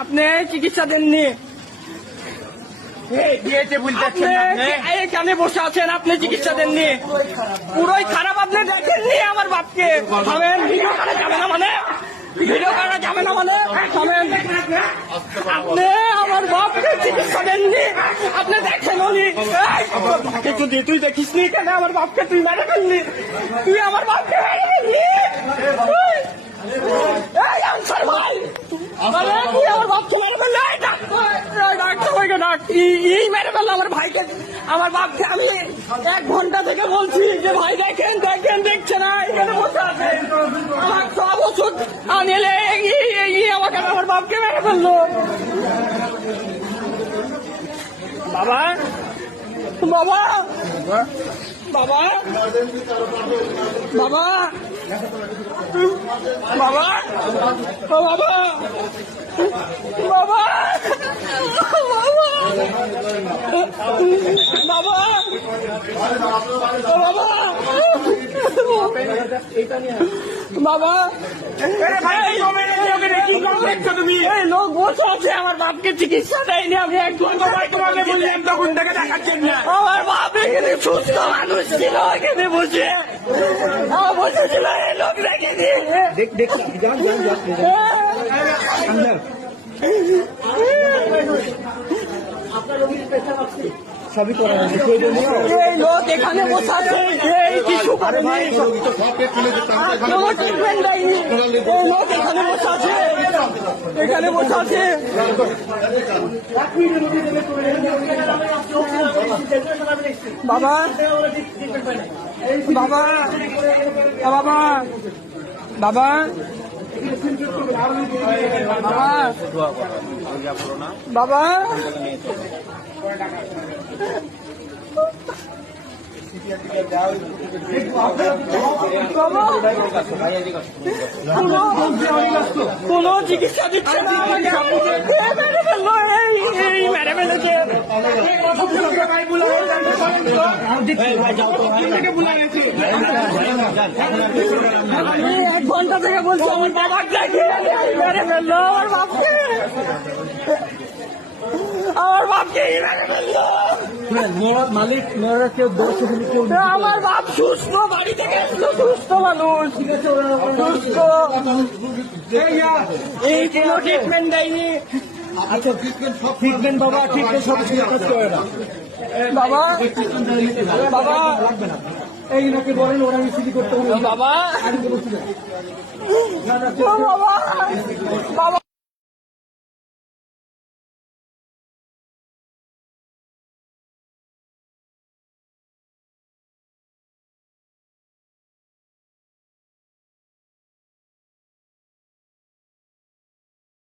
আপনি চিকিৎসা দেননি, এখানে বসে আছেন, আপনি চিকিৎসা দেননি, পুরোই খারাপ। আপনি দেখেননি আমার বাপকে, থামেন, ভিডিও করা যাবে না মানে, ভিডিও করা যাবে না মানে, থামেন। আপনি আমার বাপকে চিকিৎসা দেননি, আপনি দেখেন উনি কিছু দিয়ে, তুই দেখিস নি কেন আমার বাপকে, তুই মেরে ফেললি, তুই আমার বাপকে মেরে ফেললি, আনসার ভাই, তুই আমার বাপকে মেরে ফেললি, এই মেরে ফেললো আমার ভাইকে, আমার বাপকে। আমি 1 ঘন্টা থেকে বলছি যে ভাই দেখেন দেখেন, দেখছে না, এখানে বসে আছে, আমার সব ওষুধ আনিলে আমাকে আমার বাপকে মেরে ফেললো। বাবা বাবা বাবা বাবা বাবা বাবা বাবা বাবা বাবা তুমি এই লোক বসে আছে, আমার বাপকে চিকিৎসা দেয়নি, আমি একদম তোমাকে বললাম তখন থেকে দেখাচ্ছেন না। আমার বাপ এখানে সুস্থ মানুষ ছিল, এখানে বসে বসেছিল, এই লোক দেখেনি। সবই করা হয়েছে, এই লোক এখানে বসে আছে, এই কিছু করেনি, কোনো ট্রিটমেন্ট দেয়নি, এই লোক এখানে বসে আছে, এখানে বসে আছে। বাবা বাবা বাবা বাবা বাবা কোনো চিকিৎসা দিচ্ছে না, মেরে ফেললো, এই মেরে ফেলেছে। আমি 1 ঘন্টা থেকে বলছি আমার বাবাকে মেরে ফেললো, আমার বাপকে, আমার বাপকে মেরে ফেললো। মালিক মেয়েরা কেউ আমার বাপ সুস্থ, বাড়ি থেকে এসলো, সুস্থ মানুষ, সুস্থ, এই কোনো ট্রিটমেন্ট দেয়নি। আচ্ছা ট্রিটমেন্ট বাবা, ট্রিটমেন্ট সব কিছু কাজ করে না বাবা বাবা লাগবে না, এই নাকি বলেন ওরা মিছিল করতে হবে বাবা বাবা বাবা